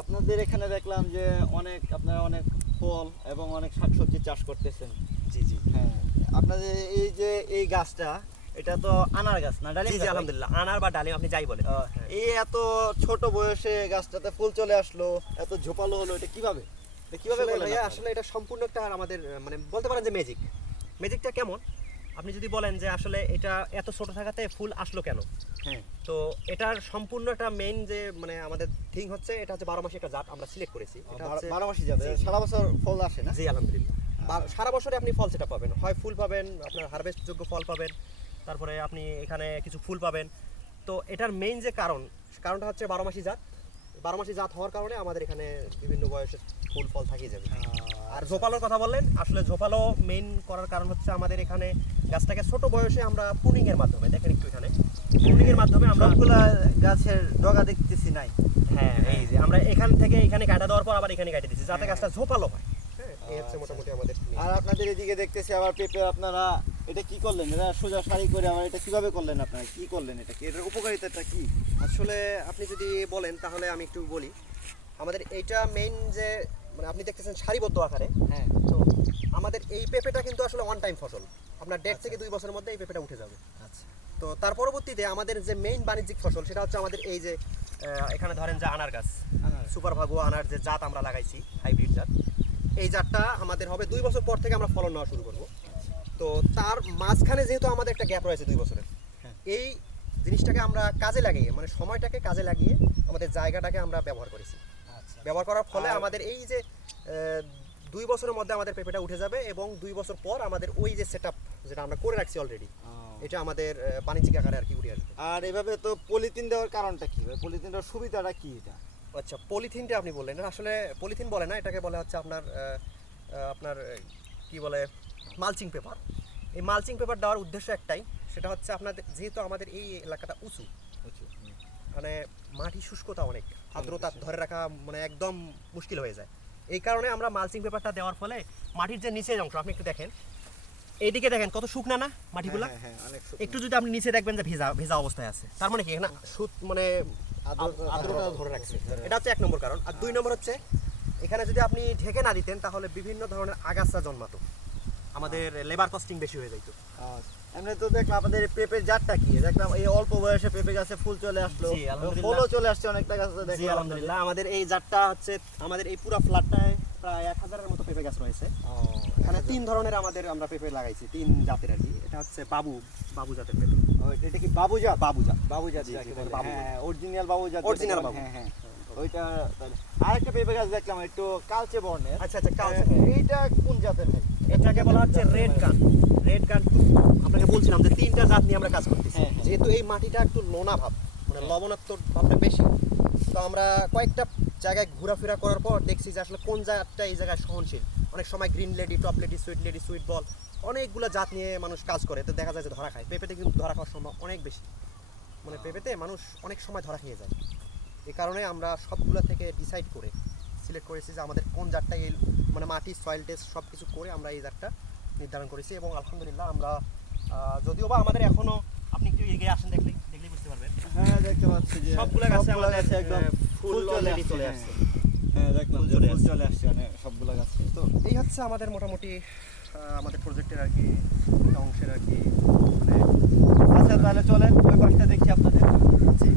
আপনাদের এখানে দেখলাম যে আপনারা অনেক ফল এবং অনেক শাকসবজি চাষ করতেছেন। জি জি হ্যাঁ, আপনাদের এই যে এই গাছটা, এটা তো আনার গাছ না, ডালিম জি জি গাছ? আলহামদুলিল্লাহ, আনার বা ডালিম আপনি যাই বলেন। এই এত ছোট বয়সে গাছটাতে ফুল চলে আসলো, এত ঝোপালো হলো, এটা কিভাবে আসলে করলেন ভাইয়া, আপনারা? আসলে এটা সম্পূর্ণ একটা আমাদের মানে বলতে পারেন যে ম্যাজিক। ম্যাজিকটা কেমন, আপনি যদি বলেন যে আসলে এটা এত ছোট থাকাতে ফুল আসলো কেন, হ্যাঁ, তো এটার সম্পূর্ণ একটা মেইন যে মানে আমাদের থিং হচ্ছে, এটা হচ্ছে 12 মাসি একটা জাত আমরা সিলেক্ট করেছি। এটা হচ্ছে 12 মাসই যাবে, জি। সারা বছর ফল আসে না? জি আলহামদুলিল্লাহ, সারা বছরে আপনি ফল সেটা পাবেন, হয় ফুল পাবেন, আপনার হারভেস্ট যোগ্য ফল পাবেন, তারপরে আপনি এখানে কিছু ফুল পাবেন। তো এটার মেইন যে কারণটা হচ্ছে 12 মাসি জাত। 12 মাসি জাত হওয়ার কারণে আমাদের এখানে বিভিন্ন বয়সের ফুল ফল থাকিয়ে যাবে। আর ঝোপালোর কথা বললেন, আসলে ঝোপালো মেইন করার কারণ হচ্ছে আমাদের এখানে গাছটাকে ছোট বয়সে আমরা প্রুনিং এর মাধ্যমে, দেখেন একটু এখানে প্রুনিং এর মাধ্যমে আমরা সবগুলা গাছের ডগা দেখতেছি নাই। হ্যাঁ এই যে আমরা এখান থেকে এখানে কাটা দেওয়ার পর আবার এখানে কাটে দিচ্ছি যাতে গাছটা ঝোপালো হয়। হ্যাঁ, এই হচ্ছে মোটামুটি আমাদের নিয়ম। আর আপনাদের এদিকে দেখতেছি আবার পেঁপে, আপনারা এটা কি করলেন? এটা সোজা সারি করে আবার এটা কিভাবে করলেন? আপনারা কি করলেন? এটা কি, এটার উপকারিতাটা কি? আসলে আপনি যদি বলেন তাহলে আমি একটু বলি। আমাদের এইটা মেইন যে মানে আপনি দেখতেছেন সারিবদ্ধ আকারে। হ্যাঁ, তো আমাদের এই পেঁপেটা কিন্তু আসলে ওয়ান টাইম ফসল, আপনার 1.5 থেকে 2 বছরের মধ্যে এই পেঁপেটা উঠে যাবে। আচ্ছা, তো তার পরবর্তীতে আমাদের যে মেইন বাণিজ্যিক ফসল সেটা হচ্ছে আমাদের এই যে এখানে ধরেন যে আনার গাছ, আনার। সুপার ভাগো আনার যে জাত আমরা লাগাইছি, হাইব্রিড জাত, এই জাতটা আমাদের হবে 2 বছর পর থেকে আমরা ফলন নেওয়া শুরু করব। তো তার মাঝখানে যেহেতু আমাদের একটা গ্যাপ রয়েছে 2 বছরের, হ্যাঁ। এই জিনিসটাকে আমরা কাজে লাগিয়ে মানে সময়টাকে কাজে লাগিয়ে আমাদের জায়গাটাকে আমরা ব্যবহার করেছি। আচ্ছা, ব্যবহার করার ফলে আর- আমাদের এই যে 2 বছরের মধ্যে আমাদের পেঁপেটা উঠে যাবে এবং 2 বছর পর আমাদের ওই যে সেট যেটা আমরা করে রাখছি অলরেডি, এটা আমাদের বাণিজ্যিক আকারে আর কি উঠে আসবে। আর এভাবে তো পলিথিন দেওয়ার কারণটা কি? পলিথিন দেওয়ার সুবিধাটা কি এটা? আচ্ছা, পলিথিনটা আপনি বললেন, এটা আসলে পলিথিন বলে না, এটাকে বলে হচ্ছে আপনার কি বলে মালচিং পেপার। এই মালচিং পেপার দেওয়ার উদ্দেশ্য একটাই, সেটা হচ্ছে আপনাদের যেহেতু আমাদের এই এলাকাটা উঁচু, মানে মাটি শুষ্কতা অনেক, আর্দ্রতা ধরে রাখা মানে একদম মুশকিল হয়ে যায়। এই কারণে আমরা মালচিং পেপারটা দেওয়ার ফলে মাটির যে নিচের অংশ আপনি একটু দেখেন, এইদিকে দেখেন কত শুকনা না মাটিগুলা, হ্যাঁ, হ্যাঁ, অনেক একটু যদি আপনি নিচে দেখবেন যে ভেজা ভেজা অবস্থায় আছে, তার মানে কি এখানে মানে আর্দ্রতা ধরে রাখছে। এটা হচ্ছে 1 নম্বর কারণ। আর 2 নম্বর হচ্ছে এখানে যদি আপনি ঢেকে না দিতেন তাহলে বিভিন্ন ধরনের আগাছা জন্মাতো, আমাদের লেবার কস্টিং বেশি হয়ে যাইতো। এমনি তো দেখলাম আপনাদের এই পেঁপের জাতটা কি, দেখলাম এই অল্প বয়সে পেঁপে গাছে ফুল চলে আসলো, জি, আলহামদুলিল্লাহ। ফলও চলে আসছে অনেকটা গাছে জি দেখলাম। আলহামদুলিল্লাহ, আমাদের এই জাতটা হচ্ছে আমাদের এই পুরো ফ্ল্যাটটায় প্রায় 1000-এর মতো পেঁপে গাছ রয়েছে। এখানে 3 ধরনের আমরা পেঁপে লাগাইছি, 3 জাতের আর কি। এটা হচ্ছে বাবু জাতের পেঁপে। এটা কি বাবু জাত? বাবু জাত। বাবু জাত জি, যাকে জি, বলে। বাবু। হ্যাঁ, অরিজিনাল বাবু জাত। Original বাবু। হ্যাঁ, হ্যাঁ, ওইটা। আরেকটা পেঁপে গাছ দেখলাম একটু কালচে বর্ণের। আচ্ছা আচ্ছা, কালচে। এইটা কোন জাতের ভাই? এটাকে বলা হচ্ছে রেড গান। রেড গান আপনাকে বলছিলাম যে 3টা জাত নিয়ে আমরা কাজ করতেছি। হ্যাঁ, হ্যাঁ। যেহেতু এই মাটিটা একটু লোনা ভাব, মানে লবণাক্ত ভাবটা বেশি, তো আমরা কয়েকটা জায়গায় ঘোরাফেরা করার পর দেখছি যে আসলে কোন জাতটা এই জায়গায় সহনশীল। অনেক সময় green lady, top lady, sweet ball, অনেকগুলো জাত নিয়ে মানুষ কাজ করে, তো দেখা যায় যে ধরা খায়। পেঁপেতে কিন্তু ধরা খাওয়ার সম্ভব অনেক বেশি, মানে পেঁপেতে মানুষ অনেক সময় ধরা খেয়ে যায়। এই কারণে আমরা সবগুলো থেকে ডিসাইড করে সিলেক্ট করেছি যে আমাদের কোন জাতটা এই মানে মাটি সয়েল টেস্ট সব কিছু করে আমরা এই জাতটা নির্ধারণ করেছি। এবং আলহামদুলিল্লাহ আমরা যদিও বা আমাদের এখনো, আপনি একটু এগিয়ে আসেন দেখলেই বুঝতে পারবেন, হ্যাঁ, দেখতে পাচ্ছি যে সবগুলো গাছে আমাদের একদম ফুল already চলে আসছে। হ্যাঁ, দেখলাম ফুল যে চলে ফুল আসছে। চলে আসছে মানে সবগুলো গাছে। তো এই হচ্ছে আমাদের মোটামুটি আমাদের প্রজেক্টের আর কি একটা অংশের আর কি মানে। আচ্ছা, তাহলে চলেন ওই পাশটা দেখি আপনাদের। জি।